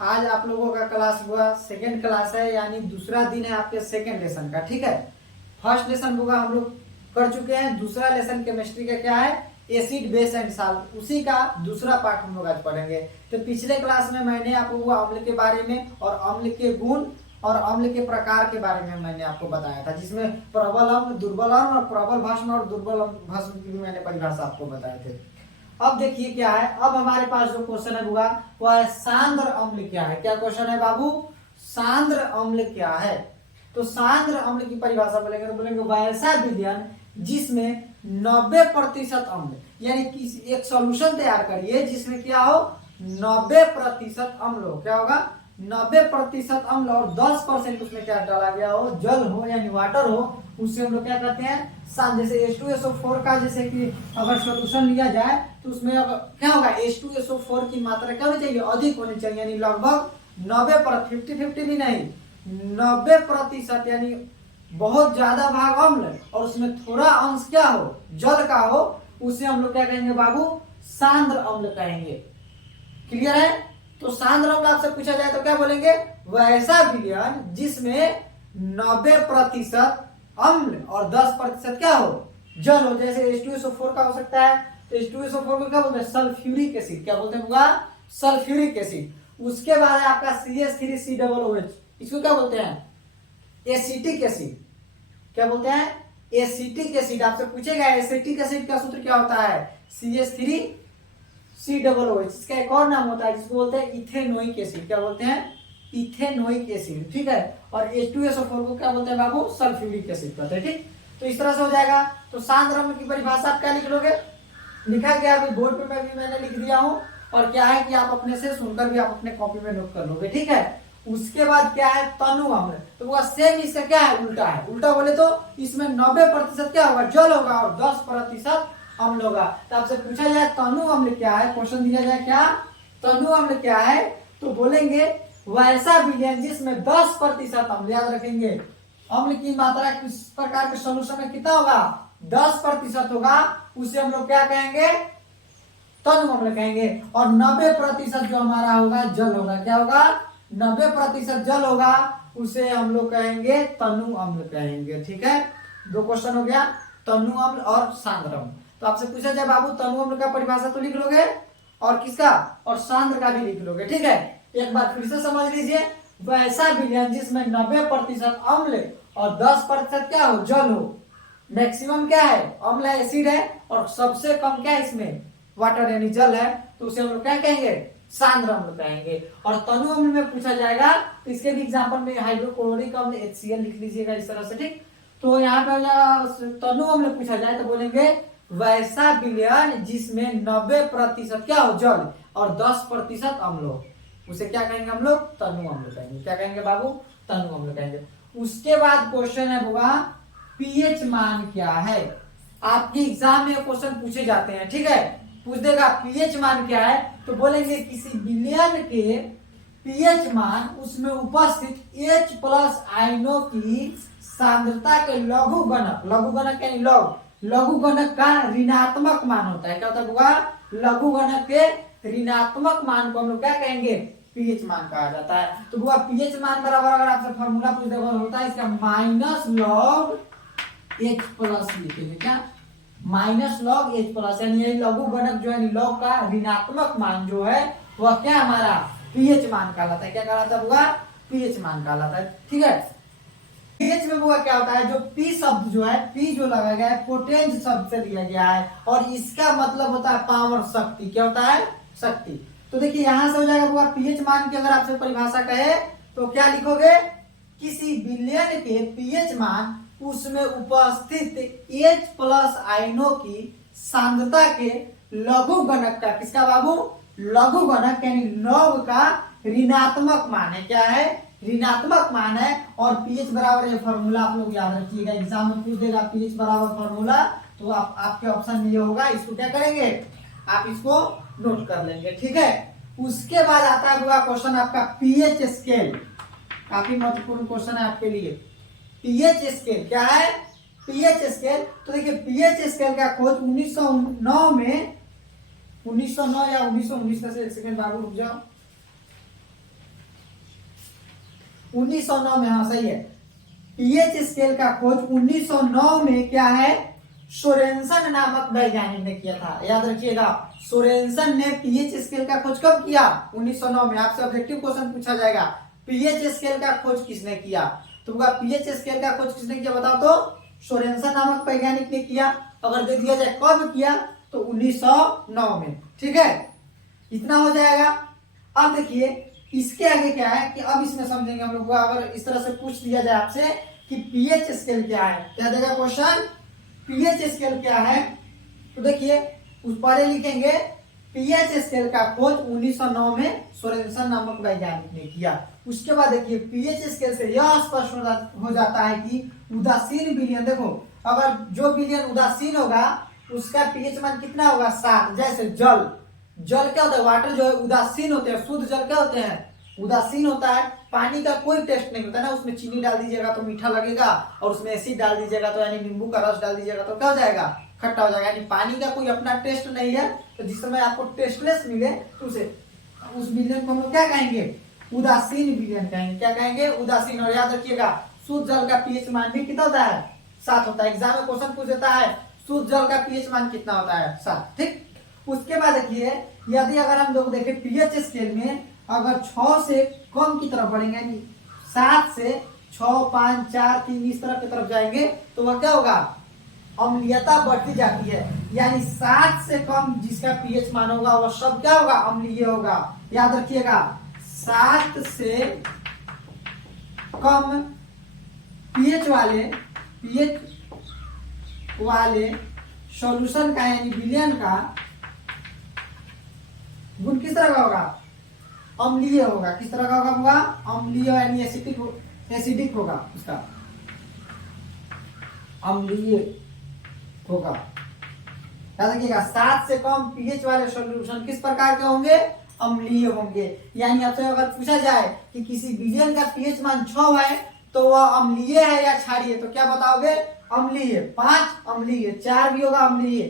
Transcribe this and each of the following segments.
आज आप लोगों का क्लास हुआ सेकंड क्लास है, यानी दूसरा दिन है आपके सेकंड लेसन का। ठीक है, फर्स्ट लेसन होगा हम लोग कर चुके हैं। दूसरा लेसन केमिस्ट्री का क्या है, एसिड बेस एंड साल्ट, उसी का दूसरा पार्ट हम लोग आज पढ़ेंगे। तो पिछले क्लास में मैंने आपको अम्ल के बारे में और अम्ल के गुण और अम्ल के प्रकार के बारे में मैंने आपको बताया था, जिसमें प्रबल अम्ल, दुर्बल अम्ल और प्रबल भस्म और दुर्बल भस्म की भी मैंने परिभाषा आपको बताए थे। अब देखिए क्या है, अब हमारे पास जो क्वेश्चन है वह है सांद्र अम्ल क्या है। क्या क्वेश्चन है बाबू, सांद्र अम्ल क्या है। तो सांद्र अम्ल की परिभाषा बोलेंगे तो बोलेंगे वैसा विलयन जिसमें 90% अम्ल, यानी कि एक सॉल्यूशन तैयार करिए जिसमें क्या हो 90% अम्ल हो। क्या होगा 90% अम्ल और 10% उसमें क्या डाला गया हो, जल हो यानी वाटर हो, उससे हम लोग क्या कहते हैं सांद्र। जैसे H2SO4 का जैसे कि अगर सॉल्यूशन लिया जाए तो उसमें क्या होगा H2SO4 की मात्रा क्या होनी चाहिए, अधिक होनी चाहिए, यानी लगभग 90%, 50-50 भी नहीं 90%, यानी बहुत ज्यादा भाग अम्ल और उसमें थोड़ा अंश क्या हो, जल का हो, उसे हम लोग क्या कहेंगे बाबू, सांद्र अम्ल कहेंगे। क्लियर है। तो सांद्र अम्ल आपसे पूछा जाए तो क्या बोलेंगे, वैसा विलयन जिसमें 90% अम्ल और 10% क्या हो, जल हो। जैसे H2SO4 का हो सकता है, तो H2SO4 को क्या बोलते हैं, सल्फ्यूरिक एसिड। क्या बोलते हैं, सल्फ्यूरिक एसिड। उसके बाद है आपका CH3COOH, इसको क्या बोलते हैं, एसिटिक एसिड। क्या बोलते हैं, एसिटिक एसिड। आपसे पूछेगा एसिटिक एसिड का सूत्र क्या होता है, CH3COOH। इसका एक और नाम होता है जिसको बोलते हैं इथेनोइक एसिड। क्या बोलते हैं, इथेनोइक एसिड। ठीक है, और H2SO4 को क्या बोलते हैं बाबू, सल्फ्यूरिक एसिड कहते हैं। ठीक, तो इस तरह से हो जाएगा। तो सांद्र अम्ल की परिभाषा आप क्या लिख लोगे, लिखा गया अभी बोर्ड पे मैं भी मैंने लिख दिया हूँ, और क्या है कि आप अपने से सुनकर भी आप अपने कॉपी में नोट कर लोगे। ठीक है, उसके बाद क्या है तनु अम्ल। तो वो सेम इसका क्या है, उल्टा है। उल्टा बोले तो इसमें 90% क्या होगा, जल होगा और 10% अम्ल होगा। तो आपसे पूछा जाए तनु अम्ल क्या है, क्वेश्चन दिया जाए क्या तनु अम्ल क्या है, तो बोलेंगे वैसा विलयन जिसमें 10% अम्ल, याद रखेंगे अम्ल की मात्रा किस प्रकार के सॉल्यूशन में कितना होगा, 10% होगा, उसे हम लोग क्या कहेंगे, तनु अम्ल कहेंगे। और 90% जो हमारा होगा जल होगा। क्या होगा, 90% जल होगा, उसे हम लोग कहेंगे तनु अम्ल कहेंगे। ठीक है, दो क्वेश्चन हो गया, तनु अम्ल और सांद्र अम्ल। तो आपसे पूछा जाए बाबू तनु अम्ल का परिभाषा तो लिख लोगे, और किसका, और सांद्र का भी लिख लोगे। ठीक है, एक बार फिर से समझ लीजिए, वैसा विलयन जिसमें 90% अम्ल और 10% क्या हो, जल हो। मैक्सिमम क्या है, अम्ल है, एसिड है, और सबसे कम क्या है इसमें, वाटर यानी जल है, तो उसे हम लोग क्या कहेंगे, सांद्र अम्ल कहेंगे। और तनु अम्ल में पूछा जाएगा तो इसके भी एग्जांपल में हाइड्रोक्लोरिक अम्ल HCl लिख लीजिएगा इस तरह से। ठीक, तो यहाँ पे तनु अम्ल पूछा जाए तो बोलेंगे वैसा विलयन जिसमें 90% क्या हो, जल और 10% अम्ल हो, उसे क्या कहेंगे हम लोग, तनु अम्ल कहेंगे। क्या कहेंगे बाबू, तनु अम्ल कहेंगे। उसके बाद क्वेश्चन है होगा पीएच मान क्या है। आपके एग्जाम में क्वेश्चन पूछे जाते हैं। ठीक है, पूछ देगा पीएच मान क्या है, तो बोलेंगे किसी विलयन के पीएच मान उसमें उपस्थित H+ आयनों की सांद्रता के लघु गणक, लघु गणक यानी लघु गणक का ऋणात्मक मान होता है। क्या होता है, लघु गणक के ऋणात्मक मान को हम लोग क्या कहेंगे, पीएच मान कहा जाता है। तो वो पीएच मान बराबर अगर आपसे फॉर्मूला पूछ देगा होता है इसका -log H+ लिखेंगे। क्या, -log H+, यानी ये लघु गणक जो है लॉग का ऋणात्मक मान जो है वह क्या हमारा पीएच मान कहलाता है। क्या कहलाता है, पीएच मान कहलाता है। ठीक है, पीएच में वो क्या होता है, जो पी शब्द जो है, पी जो लगा गया है पोटेंस शब्द से लिया गया है, और इसका मतलब होता है पावर, शक्ति। क्या होता है, शक्ति। तो देखिए यहां से हो जाएगा वो पीएच मान की अगर आपसे परिभाषा कहे तो क्या लिखोगे, किसी विलयन के पीएच मान उसमें उपस्थित H+ आयनों की सांद्रता के लघु गणक का, किसका बाबू, लघु गणक यानी लॉग का ऋणात्मक मान है। क्या है, ऋणात्मक मान है। और पीएच बराबर ये फॉर्मूला आप लोग याद रखिएगा, एग्जाम में पूछ देगा पीएच बराबर फॉर्मूला, तो आपके ऑप्शन में ये होगा, इसको क्या करेंगे, आप इसको नोट कर लेंगे। ठीक है, उसके बाद आता है क्वेश्चन आपका पीएच स्केल। काफी महत्वपूर्ण क्वेश्चन है आपके लिए। पीएच स्केल क्या है, पीएच स्केल। तो देखिए पीएच स्केल का खोज 1909 में, 1909 या 1919 से, एक सेकंड बाबू रुक जाओ, 1909 में, हाँ सही है, पीएच स्केल का खोज 1909 में क्या है, सोरेनसन नामक वैज्ञानिक ने किया था। याद रखिएगा, सोरेनसन ने पीएच स्केल का खोज कब किया, 1909 में। आपसे ऑब्जेक्टिव क्वेश्चन पूछा जाएगा, पीएच स्केल का खोज किसने किया, तो पीएच स्केल का खोज किसने किया बताओ तो, सोरेनसन नामक वैज्ञानिक ने किया। अगर दे दिया जाए कब किया तो 1909 में, ठीक है, इतना हो जाएगा। अब देखिए इसके आगे क्या है कि अब इसमें समझेंगे हम लोग। अगर इस तरह से पूछ दिया जाए आपसे कि पीएच स्केल क्या है, क्या देगा क्वेश्चन, पीएच स्केल क्या है, तो देखिए उस पर लिखेंगे पीएच स्केल का खोज 1909 में सोरेनसन नामक वैज्ञानिक ने किया। उसके बाद देखिए पीएच स्केल से यह स्पष्ट हो जाता है कि उदासीन विलयन, देखो अगर जो विलयन उदासीन होगा उसका पीएच मान कितना होगा, 7। जैसे जल, जल क्या होता है, वाटर जो है उदासीन होते हैं, शुद्ध जल क्या होते हैं, उदासीन होता है। पानी का कोई टेस्ट नहीं होता ना, उसमें चीनी डाल दीजिएगा तो मीठा लगेगा, और उसमें एसिड डाल दीजिएगा तो यानी नींबू का रस डाल दीजिएगा तो क्या हो जाएगा, खट्टा हो जाएगा। यानी पानी का कोई अपना टेस्ट नहीं है, तो जिस समय आपको टेस्टलेस मिले तो उस विलयन को हम लोग क्या कहेंगे, उदासीन विलयन कहेंगे। क्या कहेंगे, उदासीन। और याद रखिएगा शुद्ध जल का पीएच मान भी कितना होता है, 7 होता है। एग्जाम में क्वेश्चन पूछ देता है शुद्ध जल का पीएच मान कितना होता है, 7, ठीक। उसके बाद देखिए यदि अगर हम लोग देखें पीएच स्केल में अगर 6 से कम की तरफ बढ़ेंगे, यानी 7 से 6, 5, 4, 3 इस तरह की तरफ जाएंगे तो वह क्या होगा, अम्लीयता बढ़ती जाती है। यानी 7 से कम जिसका पीएच मान होगा वह सब क्या होगा, अम्लीय होगा। याद रखिएगा 7 से कम पीएच वाले सॉल्यूशन का यानी विलयन का गुण किस तरह का होगा, अम्लीय होगा। किस तरह का होगा, अम्लीय यानी एसिडिक होगा, उसका अम्लीय होगा। याद रखिएगा 7 से कम पीएच वाले सॉल्यूशन किस प्रकार के होंगे, अम्लीय होंगे। यानी आपसे अगर पूछा जाए कि किसी विलयन का पीएच मान 6 है तो वह अम्लीय है या क्षारीय, तो क्या बताओगे, अम्लीय। 5 अम्लीय, 4 भी होगा अम्लीय,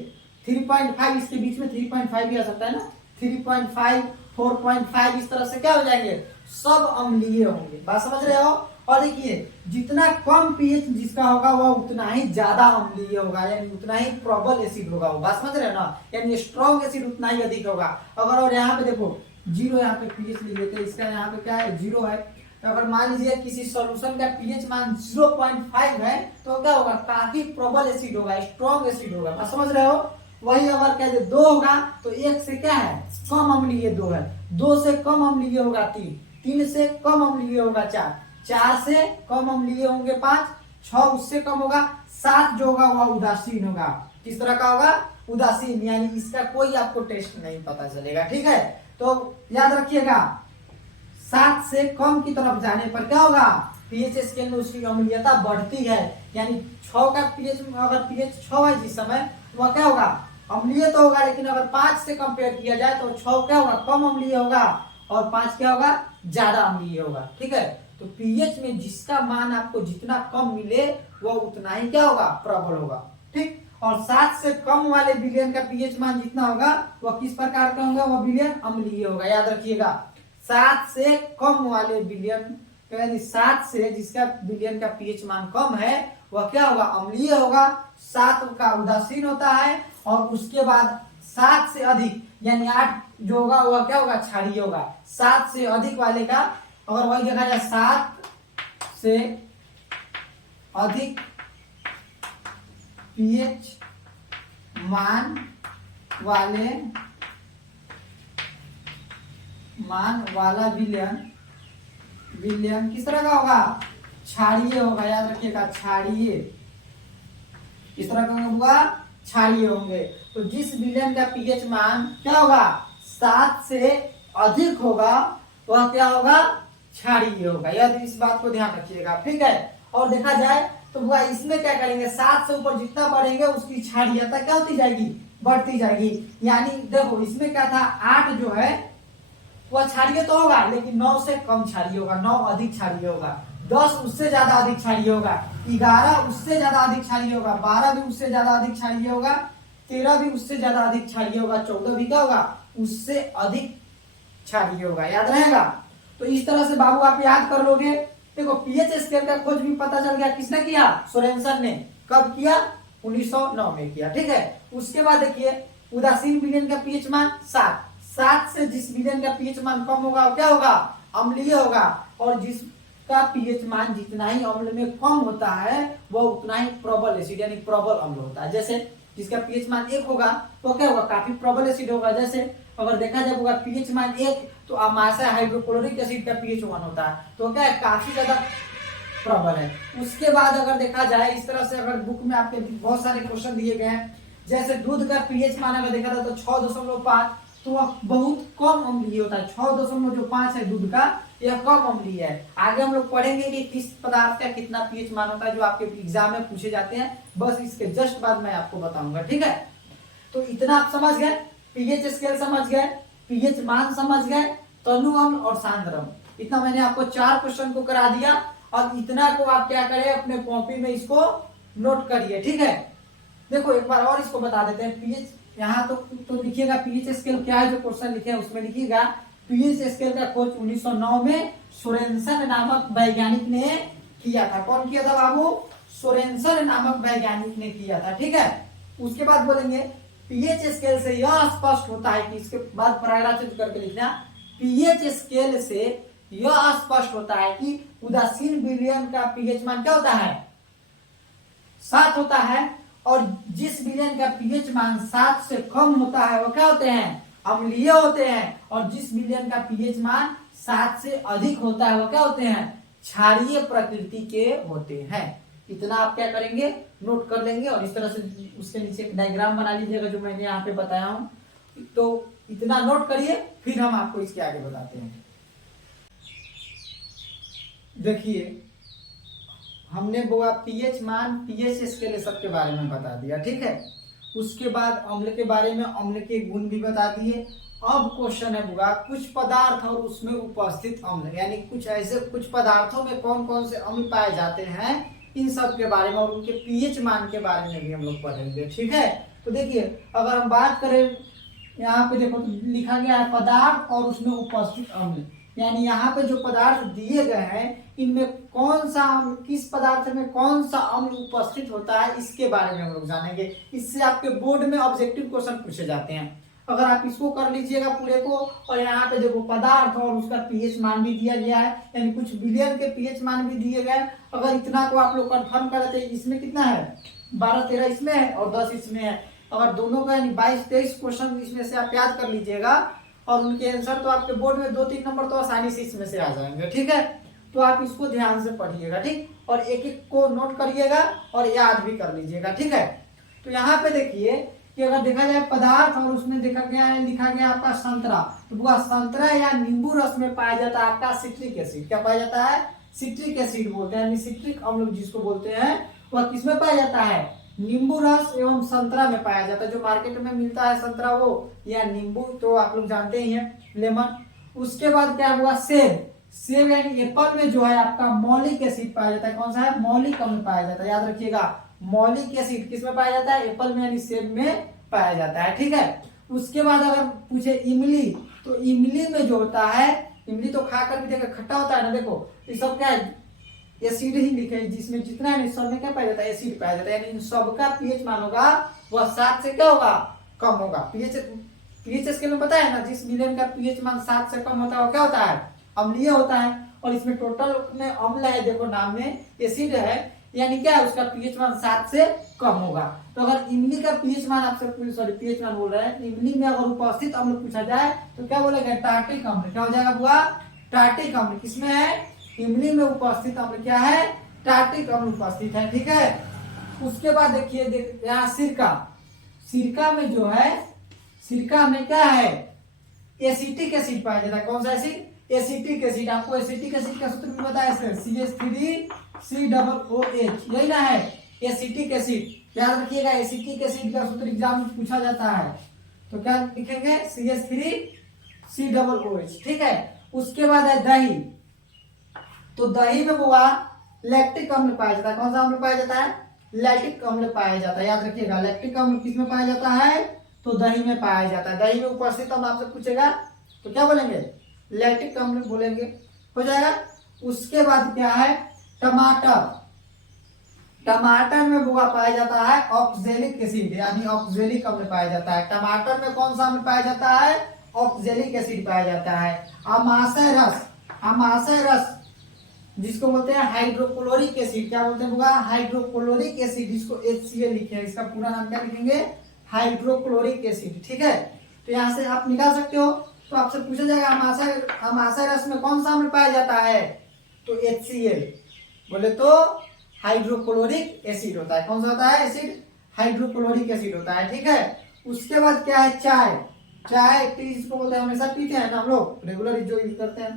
3.5 इसके बीच में 3.5 भी आ सकता है ना, 3.5, 4.5 इस तरह से क्या हो जाएंगे, सब अम्लीय होंगे। बात समझ रहे हो। और देखिए जितना कम पीएच जिसका होगा वह उतना ही ज्यादा अम्लीय होगा, यानी उतना ही प्रबल एसिड होगा। बात समझ रहे हो ना, यानी स्ट्रॉन्ग एसिड उतना ही अधिक होगा। अगर और यहाँ पे देखो 0 यहाँ पे पीएच लिख लेते, इसका यहाँ पे क्या है 0 है, तो अगर मान लीजिए किसी सॉल्यूशन का पीएच मान 0.5 है तो क्या होगा, काफी प्रबल एसिड होगा, स्ट्रॉन्ग एसिड होगा। बात समझ रहे हो। वही अगर क्या 2 होगा तो 1 से क्या है, कम अम्लीय 2 है, 2 से कम अम्लीय होगा 3, 3 से कम अम्लीय होगा 4, 4 से कम अम्लीय होंगे 5, 6 उससे कम होगा, 7 जो होगा वह उदासीन होगा। किस तरह का होगा, उदासीन, यानी इसका कोई आपको टेस्ट नहीं पता चलेगा, ठीक है। तो याद रखिएगा 7 से कम की तरफ जाने पर क्या होगा, पीएच स्केल में उसकी अम्लीयता बढ़ती है। यानी 6 का पीएच, अगर पीएच 6 है जिस समय, वह क्या होगा, अम्लीय तो होगा, लेकिन अगर 5 से कंपेयर किया जाए तो 6 क्या होगा, कम अम्लीय होगा, और 5 क्या होगा, ज्यादा अम्लीय होगा, ठीक है। तो पीएच में जिसका मान आपको जितना कम मिले वो उतना ही क्या होगा, प्रबल होगा, ठीक। और 7 से कम वाले विलयन का पीएच मान जितना होगा वह किस प्रकार का होगा, वह विलयन अम्लीय होगा। याद रखिएगा 7 से कम वाले विलयन, यानी 7 से जिसका विलयन का पीएच मान कम है वह क्या होगा, अम्लीय होगा। 7 का उदासीन होता है, और उसके बाद 7 से अधिक यानी 8 जो होगा वह क्या होगा, क्षारीय होगा। 7 से अधिक वाले का अगर वही देखा जाए, 7 से अधिक पीएच मान वाला विलयन किस तरह का होगा, क्षारीय होगा। याद रखिएगा क्षारीय, किस तरह का होगा, क्षारीय होंगे। तो जिस विलयन का पीएच मान क्या होगा, 7 से अधिक होगा वह क्या होगा, क्षारीय होगा। यदि इस बात को ध्यान रखिएगा, ठीक है। और देखा जाए तो वह इसमें क्या करेंगे, 7 से ऊपर जितना बढ़ेंगे उसकी क्षारीयता क्या होती जाएगी, बढ़ती जाएगी। यानी देखो इसमें क्या था, 8 जो है वह क्षारीय तो होगा, लेकिन 9 से कम क्षारीय होगा, 9 अधिक क्षारीय होगा, 10 उससे ज्यादा अधिक क्षारीय होगा, 11 उससे ज्यादा अधिक क्षारीय होगा, 12 भी उससे ज्यादा अधिक क्षारीय होगा, 13 भी उससे ज्यादा अधिक क्षारीय होगा, 14 भी क्या होगा, उससे अधिक क्षारीय होगा। याद रहेगा। तो इस तरह से बाबू आप याद कर लोगे, देखो पीएच स्केल का खोज भी पता चल गया, किसने किया? सोरेनसन ने। कब किया? 1909 में किया, ठीक है। उसके बाद देखिए उदासीन विलयन का पीएच मान 7, 7 से जिस विलयन का पीएच मान कम होगा वो क्या होगा? अम्लीय होगा। और जिसका पीएच मान जितना ही अम्ल में कम होता है वो उतना ही प्रबल एसिड यानी प्रबल अम्ल होता है। जैसे जिसका पीएच मान 1 होगा तो क्या होगा? काफी प्रबल एसिड होगा। जैसे अगर देखा जाए होगा पीएच मान 1 तो अमाशय हाइड्रोक्लोरिक एसिड का पीएच 1 होता है, तो क्या है? काफी ज्यादा प्रबल है। उसके बाद अगर देखा जाए इस तरह से, अगर बुक में आपके बहुत सारे क्वेश्चन दिए गए हैं, जैसे दूध का पीएच मान अगर देखा जाए तो 6.5, तो वह बहुत कम अम्लीय होता है। 6.5 है दूध का, यह कम अम्लीय है। आगे हम लोग पढ़ेंगे कि किस पदार्थ का कितना पीएच मान होता है, जो आपके एग्जाम में पूछे जाते हैं। बस इसके जस्ट बाद मैं आपको बताऊंगा, ठीक है। तो इतना आप समझ गए, पीएच स्केल समझ गए, पीएच मान समझ गए, तनु अम्ल और सांद्र अम्ल। इतना मैंने आपको 4 क्वेश्चन को करा दिया। और इतना को आप क्या करें, अपने कॉपी में इसको नोट करिए, ठीक है। देखो एक बार और इसको बता देते हैं। पीएच यहाँ तो लिखिएगा पीएच स्केल क्या है, जो क्वेश्चन लिखे हैं उसमें लिखिएगा पीएच स्केल का खोज 1909 में सोरेनसन नामक वैज्ञानिक ने किया था। कौन किया था बाबू? सोरेनसन नामक वैज्ञानिक ने किया था, ठीक है। उसके बाद बोलेंगे पीएच स्केल से यह स्पष्ट होता है कि, इसके बाद पैराग्राफ चेंज करके लिखना, पीएच स्केल से यह स्पष्ट होता है कि उदासीन विलयन का पीएच मान क्या होता है? 7 होता है। और जिस विलयन का पीएच मान 7 से कम होता है वो क्या होते हैं? अम्लीय होते हैं। और जिस विलयन का पीएच मान 7 से अधिक होता है वो क्या होते हैं? क्षारीय प्रकृति के होते हैं। इतना आप क्या करेंगे? नोट कर लेंगे। और इस तरह से उसके नीचे एक डायग्राम बना लीजिएगा जो मैंने यहाँ पे बताया हूं। तो इतना नोट करिए, फिर हम आपको इसके आगे बताते हैं। देखिए हमने बोला पीएच मान, पीएच स्केल सबके बारे में बता दिया, ठीक है। उसके बाद अम्ल के बारे में, अम्ल के गुण भी बता दिए। अब क्वेश्चन है बुआ कुछ पदार्थ और उसमें उपस्थित अम्ल, यानी कुछ ऐसे कुछ पदार्थों में कौन कौन से अम्ल पाए जाते हैं, इन सब के बारे में और उनके पीएच मान के बारे में भी हम लोग पढ़ेंगे, ठीक है। तो देखिए अगर हम बात करें, यहाँ पे देखो तो लिखा गया है पदार्थ और उसमें उपस्थित अम्ल, यानी यहाँ पे जो पदार्थ दिए गए हैं इनमें कौन सा अम्ल, किस पदार्थ में कौन सा अम्ल उपस्थित होता है, इसके बारे में हम लोग जानेंगे। इससे आपके बोर्ड में ऑब्जेक्टिव क्वेश्चन पूछे जाते हैं। अगर आप इसको कर लीजिएगा पूरे को, और यहाँ पे देखो पदार्थ और उसका पीएच मान भी दिया गया है, यानी कुछ विलयन के पीएच मान भी दिए गए। अगर इतना को आप लोग कंफर्म कर देते, इसमें कितना है? 12-13 इसमें है और 10 इसमें है। अगर दोनों का यानी 22-23 क्वेश्चन इसमें से आप याद कर लीजिएगा, और उनके आंसर तो आपके बोर्ड में 2-3 नंबर तो आसानी से इसमें से आ जाएंगे, ठीक है। तो आप इसको ध्यान से पढ़िएगा, ठीक, और एक एक को नोट करिएगा और याद भी कर लीजिएगा, ठीक है। तो यहाँ पे देखिए कि अगर देखा जाए पदार्थ और उसमें देखा गया है, लिखा गया आपका संतरा, तो वो संतरा या नींबू रस में पाया जाता है आपका सिट्रिक एसिड। क्या पाया जाता है? सिट्रिक एसिड बोलते हैं, सिट्रिक अम्ल जिसको बोलते हैं, वह किसमें पाया जाता है? नींबू रस एवं संतरा में पाया जाता है। जो मार्केट में मिलता है संतरा वो, या नींबू तो आप लोग जानते ही हैं, लेमन। उसके बाद क्या हुआ? सेब, सेब यानी एप्पल में जो है आपका मौलिक एसिड पाया जाता है। कौन सा है? मौलिक अम्ल पाया जाता है, याद रखिएगा। मौलिक एसिड किसमें पाया जाता है? एप्पल में यानी सेब में पाया जाता है, ठीक है। उसके बाद अगर पूछे इमली, तो इमली में जो होता है, इमली तो खाकर भी देखो खट्टा होता है ना, देखो ये सब क्या है? एसिड ही लिखे है, जिसमें जितना है सब में क्या पाया जाता है? एसिड पाया जाता है। यानी इन सबका पीएच मान होगा वह 7 से क्या होगा? कम होगा। पीएच स्केल में पता है ना, जिस विलयन का पीएच मान 7 से कम होता है वो क्या होता है? अम्लीय होता है। और इसमें टोटल में अम्ल है, देखो नाम में एसिड है, यानी क्या है? उसका पीएच मान 7 से कम होगा। तो अगर इमली का पीएच मान आपसे, सॉरी पीएच मान बोल रहे हैं, इमली में अगर उपस्थित अम्ल पूछा जाए तो क्या बोलेगा? टार्टिक अम्ल। क्या हो जाएगा बुआ? टार्टिक अम्ल। किसमें है? इमली में उपस्थित अम्ल क्या है? टार्टिक अम्ल उपस्थित है, ठीक है। उसके बाद देखिए यहाँ सिरका, सिरका में जो है, सिरका में क्या है? एसिटिक एसिड पाया जाता है। कौन सा एसिड? Acetic acid. आपको एसिटिक एसिड का सूत्र भी बताया है, CH3COOH, यही ना है एसिटिक एसिड। याद रखिएगा एसिटिक एसिड का सूत्र एग्जाम में पूछा जाता है, तो क्या लिखेंगे? CH3COOH, ठीक है। उसके बाद है दही, तो दही में बुआ लैक्टिक अम्ल पाया जाता है। कौन सा अम्ल पाया जाता है? लैक्टिक अम्ल पाया जाता है, याद रखिएगा। लैक्टिक अम्ल किसमें पाया जाता है? तो दही में पाया जाता है। दही में उपस्थित अम्ल आपसे पूछेगा तो क्या बोलेंगे? लैक्टिक अम्ल बोलेंगे, हो जाएगा। उसके बाद क्या है, टमाटर। टमाटर में बुआ पाया जाता है ऑक्जेलिक एसिड, यानी ऑक्जेलिक अम्ल पाया जाता है। टमाटर में कौन सा अम्ल पाया जाता है, ऑक्जेलिक एसिड पाया जाता है। अमाशय रस, अमाशय रस जिसको बोलते हैं हाइड्रोक्लोरिक एसिड, क्या बोलते हैं बुआ, हाइड्रोक्लोरिक एसिड, जिसको HCl लिखे हैं, इसका पूरा नाम क्या लिखेंगे, हाइड्रोक्लोरिक एसिड। ठीक है, तो यहाँ से आप निकाल सकते हो। तो आपसे पूछा जाएगा अमाशय रस में कौन सा अम्ल पाया जाता है, तो HCl, बोले तो हाइड्रोक्लोरिक एसिड होता है। कौन सा होता है एसिड, हाइड्रोक्लोरिक एसिड होता है। ठीक है, उसके बाद क्या है, चाय। चाय टी जिसको बोलते हैं, हमेशा पीते हैं ना हम लोग, रेगुलर जो यूज करते हैं।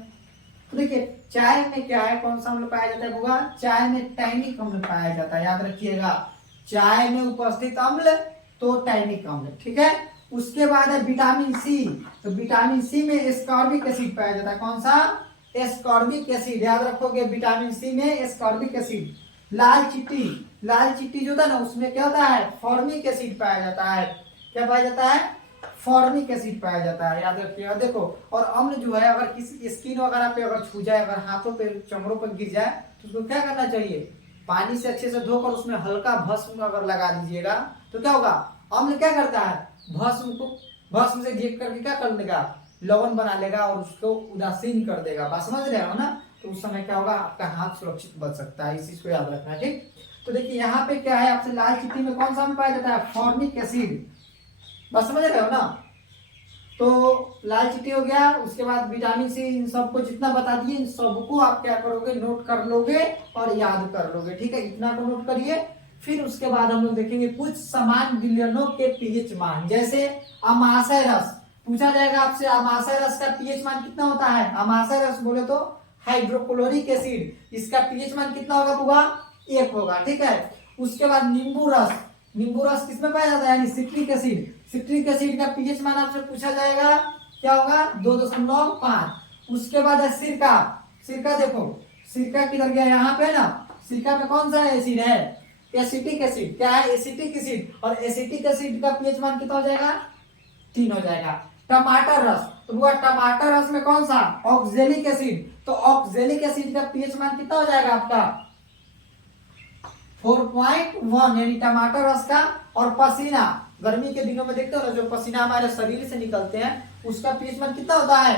तो देखिए चाय में क्या है, कौन सा अम्ल पाया जाता है बुआ, चाय में टैनिक अम्ल पाया जाता है। याद रखिएगा, चाय में उपस्थित अम्ल तो टैनिक अम्ल। ठीक है, उसके बाद है विटामिन सी। तो विटामिन सी में एस्कॉर्बिक एसिड पाया जाता है। कौन सा, एस्कॉर्बिक एसिड। याद रखोगे, विटामिन सी में एस्कॉर्बिक एसिड। लाल चिट्टी, लाल चिट्टी जो था ना, उसमें क्या होता है, फॉर्मिक एसिड पाया जाता है। क्या पाया जाता है, फॉर्मिक एसिड पाया जाता है। याद रखिएगा। देखो, और अम्ल जो है अगर किसी स्किन वगैरह पे अगर छू जाए, अगर हाथों पे चमड़ों पर गिर जाए, तो उसको क्या करना चाहिए, पानी से अच्छे से धोकर उसमें हल्का भस्म अगर लगा दीजिएगा, तो क्या होगा, अम्ल क्या करता है, भस्म से जेक करके क्या कर देगा, लवण बना लेगा और उसको उदासीन कर देगा। बात समझ रहे हो ना। तो उस समय क्या होगा, आपका हाथ सुरक्षित बच सकता है। इस चीज को याद रखना। ठीक, तो देखिए यहाँ पे क्या है, आपसे लाल चिट्ठी में कौन सा अम्ल पाया जाता है, फॉर्मिक एसिड। बस समझ रहे हो ना। तो लाल चिट्ठी हो गया, उसके बाद विटामिन सी, इन सबको जितना बता दिए, इन सबको आप क्या करोगे, नोट कर लोगे और याद कर लोगे। ठीक है, इतना को नोट करिए। फिर उसके बाद हम लोग देखेंगे कुछ समान विलयनों के पीएच मान। जैसे अमाशय रस पूछा जाएगा आपसे, अमाशय रस का पीएच मान कितना होता है। अमाशय रस बोले तो हाइड्रोक्लोरिक एसिड, इसका पीएच मान कितना होगा बुआ, 1 होगा। ठीक है, उसके बाद नींबू रस, नींबू रस किसमें पाया जाता है, यानी सिट्रिक एसिड। सिट्रिक एसिड का पीएच मान आपसे पूछा जाएगा, क्या होगा, 2.5। उसके बाद है सिरका। सिरका देखो, सिरका किधर गया, यहाँ पे ना। सिरका में कौन सा एसिड है, एसिटिक एसिड। क्या है, एसिटिक एसिड। और एसिटिक एसिड का पीएच मान कितना हो जाएगा, 3 हो जाएगा। टमाटर रस, तो वो टमाटर रस में कौन सा, ऑक्जेलिक एसिड। तो ऑक्जेलिक एसिड का पीएच मान कितना हो जाएगा आपका, 4.1, यानी टमाटर रस का। और पसीना, गर्मी के दिनों में देखते हो ना, जो पसीना हमारे शरीर से निकलते हैं, उसका पीएच मान कितना होता है,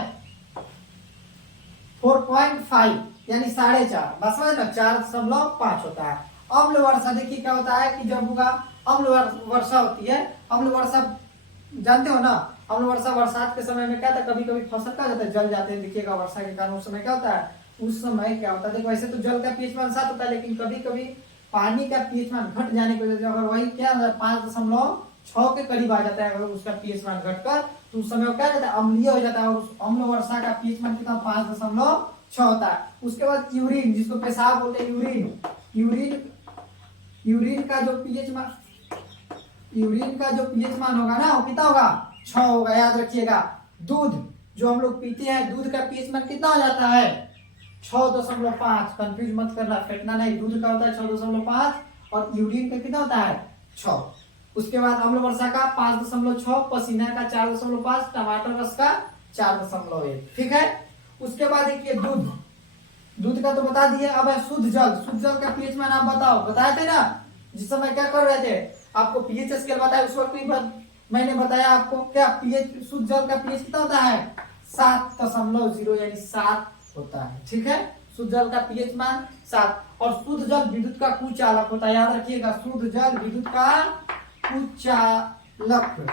4.5, यानी 4.5। बस समझ ना, 4.5 होता है। अम्ल वर्षा, देखिए क्या होता है कि जब अम्ल वर्षा होती है, अम्ल वर्षा जानते हो ना, अम्ल वर्षा बरसात के समय में क्या था, कभी कभी फसल क्या जाता है, जल जाते हैं। देखिएगा वर्षा के कारण उस समय क्या होता है, उस समय क्या होता है, देखो वैसे तो जल का पीएच मान 7 होता है, लेकिन कभी कभी पानी का पीएच मान घट जाने की वजह से अगर वही क्या 5.6 के करीब आ जाता है, अगर उसका पीएच मान घटकर, तो उस समय क्या जाता है, अम्लीय हो जाता है। और उस अम्ल वर्षा का पीएच मान कितना, 5.6 होता है। उसके बाद यूरिन, जिसको पेशाब बोलते हैं, यूरिन का जो पीएच मान होगा ना, वो कितना होगा, 6 होगा। याद रखिएगा। दूध जो हम लोग पीते हैं, दूध का पीएच मान कितना हो जाता है, 6.5। कंफ्यूज मत करना, फेंकना नहीं। दूध का होता है 6.5 और यूरिन का कितना होता है, 6। उसके बाद अम्ल वर्षा का 5.6, पसीना का 4.5, टमाटर रस का 4.1। ठीक है, उसके बाद देखिए दूध का तो बता दिए। अब है शुद्ध जल का पीएच मान आप बताओ, बताए थे ना जिस समय क्या कर रहे थे, आपको पीएच स्केल बताया, उस वक्त भी मैंने बताया आपको, क्या पीएच, शुद्ध जल का पीएच कितना होता है, 7.0, यानी 7 होता है। ठीक है, शुद्ध जल का पीएच मान 7। और शुद्ध जल विद्युत का कुचालक होता है। याद रखिएगा, शुद्ध जल विद्युत का कुचालक,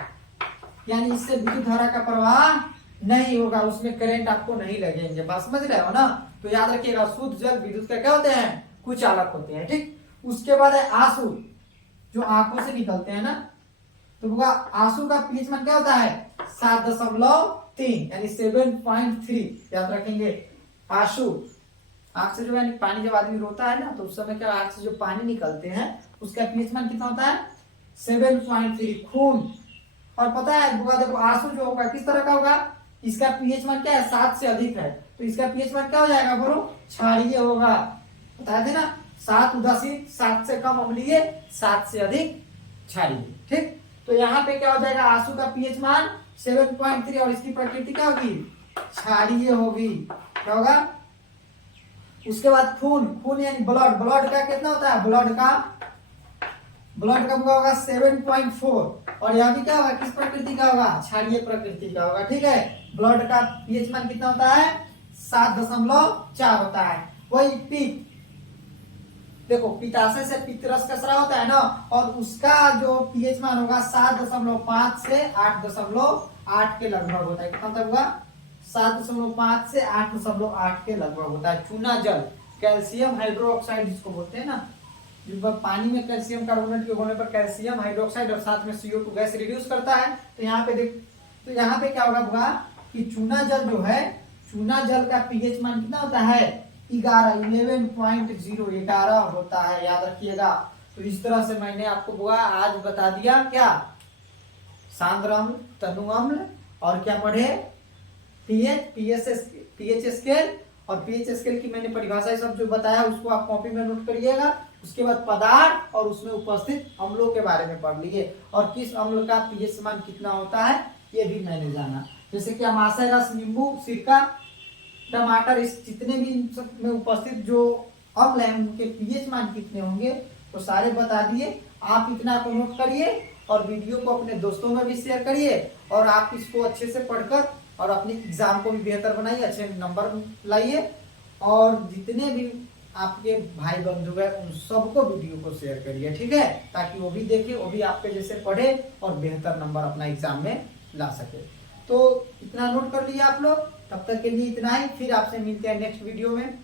यानी इससे विद्युत धारा का प्रवाह नहीं होगा, उसमें करंट आपको नहीं लगेंगे। बात समझ रहे हो ना। तो याद रखिएगा, शुद्ध जल विद्युत का क्या होते हैं, कुचालक होते हैं। ठीक, उसके बाद है आंसू, जो आंखों से निकलते हैं ना, तो आंसू का पीएच मान क्या होता है, 7.3, यानी 7.3। याद रखेंगे, आंसू, आंख से जो है पानी, जब आदमी रोता है ना, तो उस समय क्या, आंख से जो पानी निकलते हैं, उसका पीएच मान कितना होता है, 7.3। खून, और पता है देखो आंसू जो होगा किस तरह का होगा, इसका पीएच मान क्या है, 7 से अधिक है, तो इसका पीएच मान क्या हो जाएगा, बोलो, क्षारीय होगा। बताए थे ना, 7 उदासीन, 7 से कम अम्लीय, 7 से अधिक क्षारीय। ठीक, तो यहाँ पे क्या हो जाएगा, आंसू का पीएच मान 7.3 और इसकी प्रकृति क्या होगी, क्षारीय होगी। क्या होगा, उसके बाद खून, खून यानी ब्लड, ब्लड का कितना होता है, ब्लड का होगा 7.4। और यहाँ भी क्या होगा, किस प्रकृति का होगा, क्षारीय प्रकृति का होगा, ठीक है। ब्लड का पीएच मान कितना होता है, 7.4 होता है। वही पित्त, देखो पित्ताशय से पित्तरस का स्राव होता है ना, और उसका जो पीएच मान होगा 7.5 से 8.8 के लगभग होता है। कितना तक होगा, 7.5 से 8.8 के लगभग होता है। चूना जल, कैल्शियम हाइड्रोक्साइड जिसको बोलते हैं ना, जो पानी में कैल्शियम कार्बोनेट के होने पर कैल्शियम हाइड्रोक्साइड और साथ में CO2 गैस रिड्यूस करता है। तो यहाँ पे देख, तो यहाँ पे क्या होगा कि चूना जल जो है, चूना जल का पीएच मान कितना होता है, 11.0 होता है, याद रखिएगा। तो इस तरह से मैंने आपको आज बता दिया क्या, सांद्र अम्ल, तनु अम्ल, और क्या पढ़े, पीएच स्केल। और पीएच स्केल की मैंने परिभाषा सब जो बताया उसको आप कॉपी में नोट करिएगा। उसके बाद पदार्थ और उसमें उपस्थित अम्लों के बारे में पढ़ लिए, और किस अम्ल का पीएच मान कितना होता है ये भी मैंने जाना। जैसे कि अमाशय रस, नींबू, सिरका, टमाटर, इस जितने भी इन सब में उपस्थित जो अम्ल हैं उनके पीएच मान कितने होंगे तो सारे बता दिए। आप इतना को नोट करिए और वीडियो को अपने दोस्तों में भी शेयर करिए, और आप इसको अच्छे से पढ़कर और अपने एग्जाम को भी बेहतर बनाइए, अच्छे नंबर लाइए। और जितने भी आपके भाई बंधु हैं उन सबको वीडियो को शेयर करिए, ठीक है, ताकि वो भी देखे, वो भी आपके जैसे पढ़े और बेहतर नंबर अपना एग्जाम में ला सके। तो इतना नोट कर लिया आप लोग, तब तक के लिए इतना ही, फिर आपसे मिलते हैं नेक्स्ट वीडियो में।